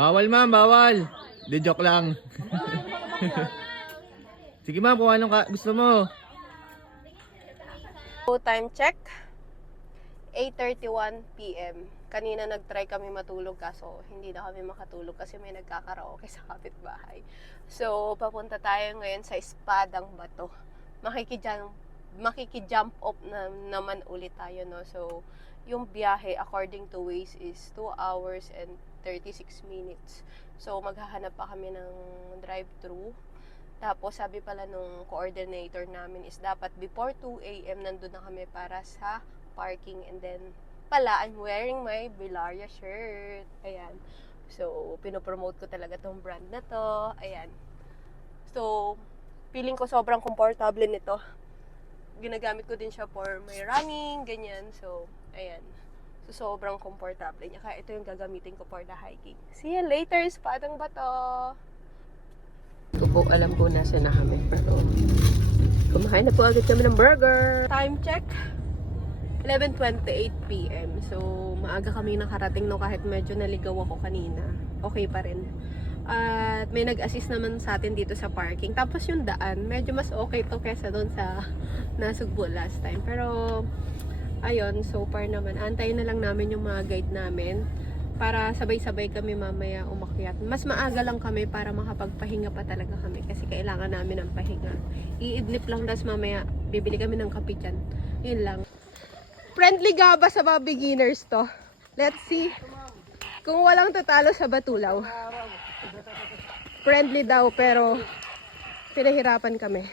Bawal ma'am, bawal. Di joke lang. Sige ma'am, kung anong gusto mo. So, time check. 8:31 PM. Kanina nag-try kami matulog kaso hindi na kami makatulog kasi may nagkakaraoke sa kapitbahay. So, papunta tayo ngayon sa Espadang Bato. Makiki-jump off naman ulit tayo, no? So, yung biyahe according to Waze is 2 hours and 36 minutes. So, maghahanap pa kami ng drive-thru. Tapos, sabi pala nung coordinator namin is dapat before 2 AM nandun na kami para sa parking. And then, pala, I'm wearing my Bilaria shirt. Ayan. So, pinopromote ko talaga tong brand na to. Ayan. So, feeling ko sobrang komportable nito. Ginagamit ko din siya for my running, ganyan. So, ayan. So, sobrang komportable niya. Kaya ito yung gagamitin ko for the hiking. See you later, Espadang Bato! Ito po, alam ko nasa na kami. Pero, kumain na po agad kami ng burger. Time check. 11:28 PM. So, maaga kami nakarating, no, kahit medyo naligaw ako kanina. Okay pa rin. At may nag-assist naman sa atin dito sa parking. Tapos yung daan, medyo mas okay to kesa doon sa Nasugbo last time. Pero, ayun, so far naman. Antayin na lang namin yung mga guide namin para sabay-sabay kami mamaya umakyat. Mas maaga lang kami para makapagpahinga pa talaga kami kasi kailangan namin ng pahinga. Iidlip lang, das mamaya bibili kami ng kape dyan. Yun lang. Friendly gaba sa mga beginners to. Let's see kung walang tatalo sa Batulaw. Friendly daw pero pinahirapan kami.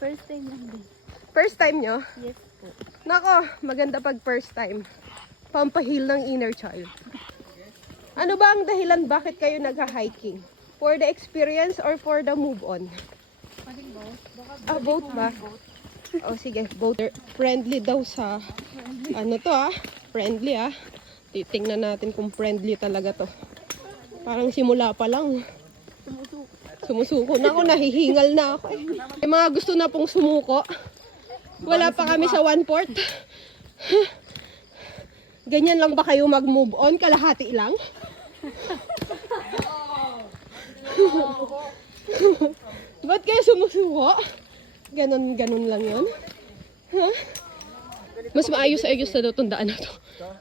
First time lang din. First time nyo? Yes po. Nako, maganda pag first time. Pampahil ng inner child. Ano ba ang dahilan bakit kayo nagha-hiking? For the experience or for the move on? Both ba? Oh, sige, both. Friendly daw sa, ano to friendly Titingnan natin kung friendly talaga to. Parang simula pa lang. Sumusuko na ako, nahihingal na ako eh. May mga gusto na pong sumuko. Wala pa kami sa 1/4. Ganyan lang ba kayo mag-move on? Kalahati lang? Ba't kayo sumusuko? Ganon lang yun. Huh? Mas maayos-ayos na daw itong daan na to.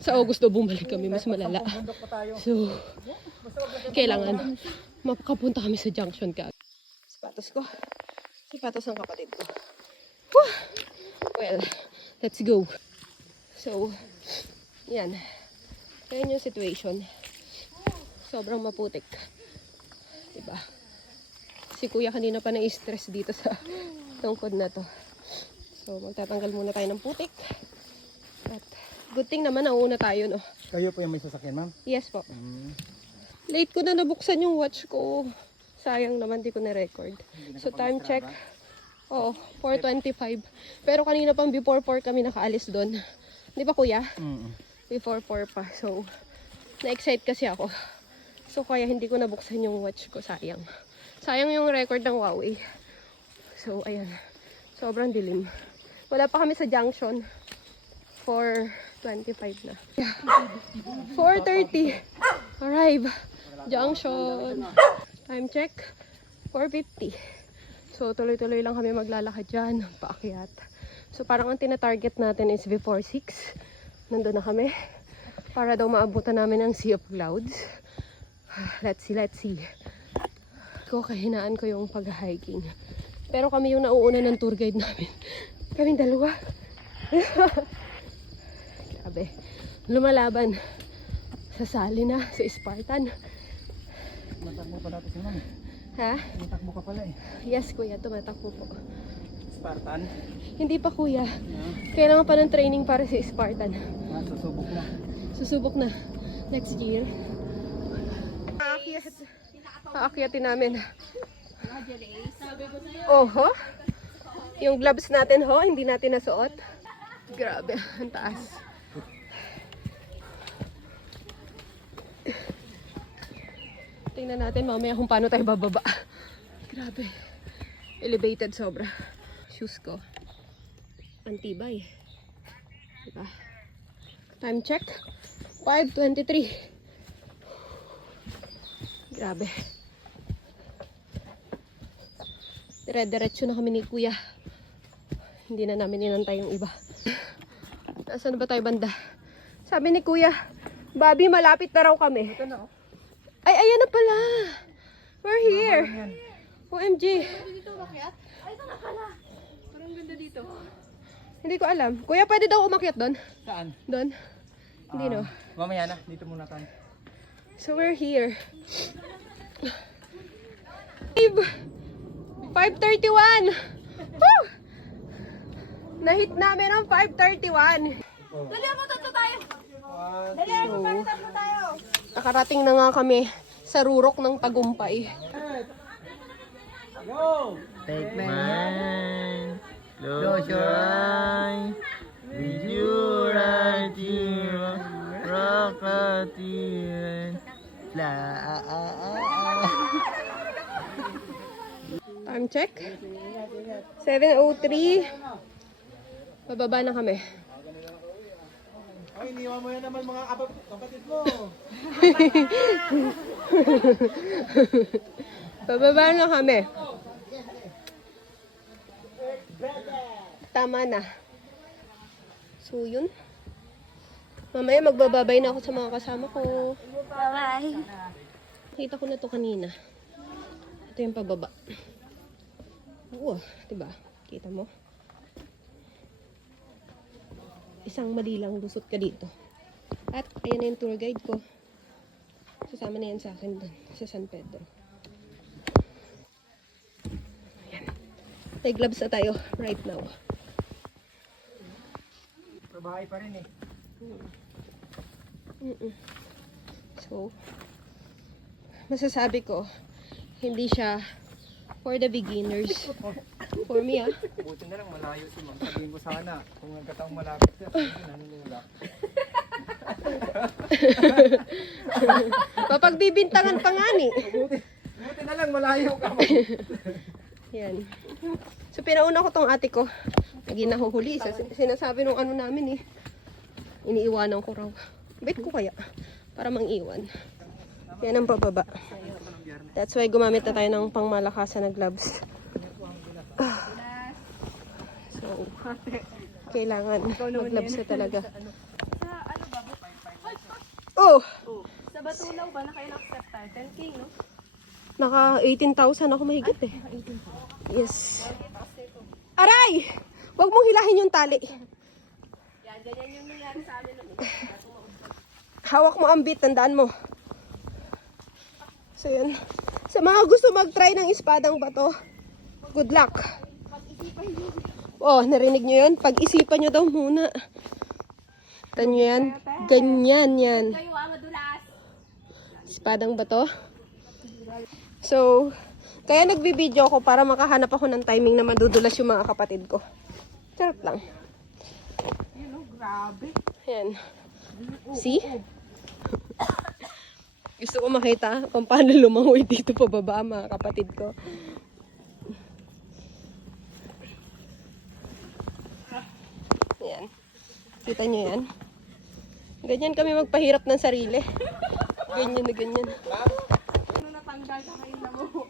Sa August daw bumalik kami, mas malala. So, kailangan makapunta kami sa junction ka. Sapatos ko. Sapatos ng kapatid ko. Whew! Well, let's go. So, yan. Yan yung situation. Sobrang maputik. Diba? Si kuya kanina pa na-stress dito sa tungkod na to. So, magtatanggal muna tayo ng putik. At good thing naman, nauna tayo, no? Kayo po yung may sasakyan, ma'am? Yes po. Late ko na nabuksan yung watch ko. Sayang naman, di ko na-record. So, time check. Oo, 4:25. Pero kanina pang before 4 kami nakaalis doon. Di ba, kuya? Before 4 pa. So, na-excite kasi ako. So, kaya hindi ko nabuksan yung watch ko. Sayang. Sayang yung record ng Huawei. So, ayan. Sobrang dilim. Wala pa kami sa junction. 4:25 na. Yeah. 4:30. Arrive. Junction. Time check. 4:50. So, tuloy-tuloy lang kami maglalakad dyan. Paakyat. So, parang ang tina-target natin is before 6. Nandun na kami. Para daw maabutan namin ang Sea of Clouds. Let's see. Kahinaan ko yung pag-hiking. Pero kami yung nauuna ng tour guide namin. Kaming dalawa. Grabe. Lumalaban. Sasali na sa Spartan. Tumatakbo pa dati si ma'am. Ha? Tumatakbo ka pala eh. Yes, kuya. Tumatakbo po. Spartan? Hindi pa, kuya. Kailangan pa ng training para sa Spartan. Susubok na. Susubok na. Next year. Paakyatin namin. Oho. Yung gloves natin, hindi natin nasuot. Grabe, ang taas. Tingnan natin mamaya kung paano tayo bababa. Grabe. Elevated sobra. Shoes ko. Antibay. Diba? Time check. 5:23. Grabe. Dire-diretso na kami ni Kuya. Hindi na namin inantay yung iba. Nasaan na ba tayo banda? Sabi ni Kuya, Bobby, malapit na raw kami. Ito na, oh. Ay, ayan na pala. We're here. Yan. OMG. Dito umakyat? Ay, ito na pala. Parang ganda dito. Hindi ko alam. Kuya, pwede daw umakyat doon? Saan? Doon? Hindi no. Mamaya na. Dito muna tayo. So we're here. 5:31. Woo! Nahit namin ang 5:31. Dali mo, tatlo tayo. Dali mo, parang tatlo tayo. Nakarating na nga kami sa rurok ng Tagumpay. Take mine. Close your eyes. With you right here. Rock a tear. Time check. 7:03. Bababa na kami. Ay, iniwan mo yan naman mga kapatid mo. Bababa na kami. Tama na. So, yun. Mamaya magbababay na ako sa mga kasama ko. Bye-bye. Nakita ko na to kanina. Ito yung pababa. Oo, diba? Kita mo? Isang madilang lusot ka dito. At ayan na yung tour guide ko. Sasama na yan sa akin dun, sa San Pedro. Ayan. May gloves na tayo right now. Babae pa rin eh. So, masasabi ko, hindi siya for the beginners. For me, ah. Buti na lang malayo si ma'am. Sabihin ko sana, kung nagkataong malapit siya, nanunulak. Mapagbibintangan pa nga ni. Buti na lang malayo ka mo. Yan. So, pinauna ko tong ate ko. Lagi nahuhuli. Sinasabi nung ano namin eh. Iniiwanan ko raw. Bet ko kaya. Para mang-iwan. Yan ang pababa. That's why gumamit na tayo ng pangmalakasan na gloves. So, kailangan mag-gloves na talaga. Oh! Sa Batulaw ba na kayo na-acceptan? 10K, no? Naka 18,000 ako mahigit eh. Yes. Aray! Huwag mong hilahin yung tali. Yan, ganyan yung nangyari sa amin. Hawak mo ang bit, tandaan mo. So yun. Sa mga gusto mag-try ng espadang bato, good luck. Oh, narinig nyo yun? Pag-isipan nyo daw muna. Tan nyo yan? Ganyan yan. Kayo ang madulas. Espadang bato. So, kaya nagbibideo ako para makahanap ako ng timing na madudulas yung mga kapatid ko. Charot lang. Grabe. Ayan. See? Gusto ko makita kung paano lumangoy dito pababa mga kapatid ko. Ayan. Kita nyo yan? Ganyan kami magpahirap ng sarili. Ganyan na ganyan. Ano natanggal ka kayo na mo?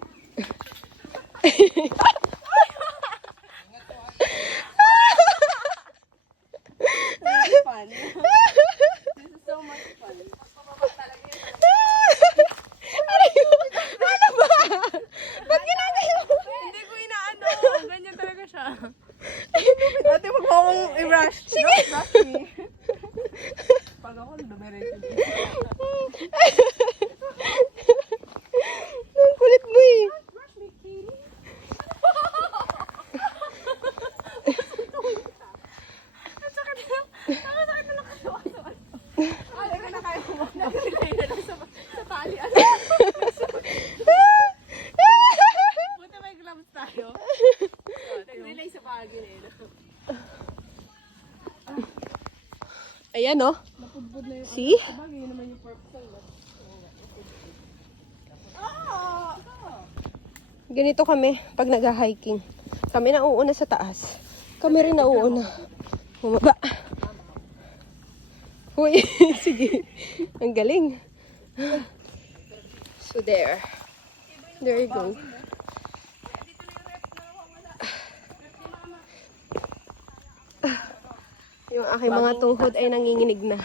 Fun. This is so much fun. Ano ba? Ba't ginagayo mo? Hindi ko inaano. Ganyan talaga siya. Ate, wag mo akong i-rush. Sige. Don't rush me. Pag ako, lumirin. Ang kulit mo eh. Rush me, Katie. Ang sakit na. Ang sakit na nakasuwa. Ay, ka na kayo. Nag-relay na lang sa tali. Buti may gloves tayo. Nag-relay sa bagay eh. Ayan oh. See? Bagay naman yung purple. Ganito kami pag nag-hiking. Kami na uuna sa taas. Kami rin na uuna. Bumaba. Uy, sige. Ang galing. So there. There you go. Yung aking mga tuhod ay nanginginig na.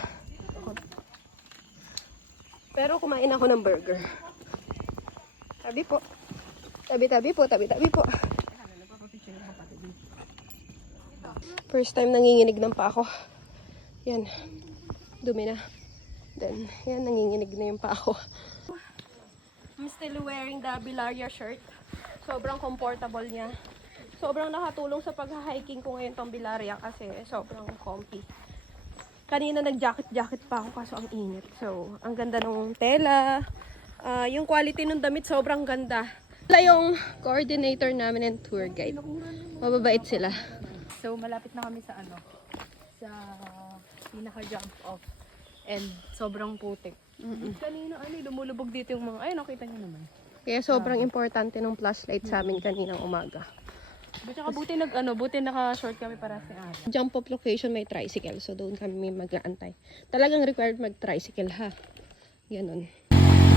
Pero kumain ako ng burger. Tabi po. Tabi-tabi po, tabi-tabi po. First time nanginginig ng pa ako. Yan. Dumi na. Then, yan, nanginginig na yung pa ako. I'm still wearing the Bilaria shirt. Sobrang comfortable niya. Sobrang nakatulong sa pag-hiking ko ngayon tong Bilaria kasi sobrang comfy. Kanina nag-jacket pa ako kaso ang init. So, ang ganda ng tela. Yung quality ng damit sobrang ganda. Sila yung coordinator namin and tour guide. Mababait sila. So, malapit na kami sa ano, sa pinaka-jump off. And sobrang putik. Kanina, lumulubog dito yung mga, ayun, nakita niyo naman. Kaya sobrang importante ng flashlight sa amin kaninang umaga. Tsaka buti naka-short kami para sa araw. Jump off location may tricycle. So, doon kami mag-aantay. Talagang required mag-tricycle ha. Ganon.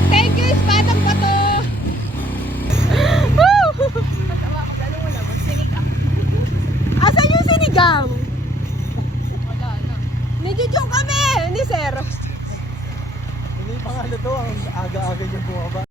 Thank you, Ispatang Bato! Asan yung sinigang? Wala na. Medyo kami ni Sir. Hindi pa nga to, ang aga-aga niyo bumaba.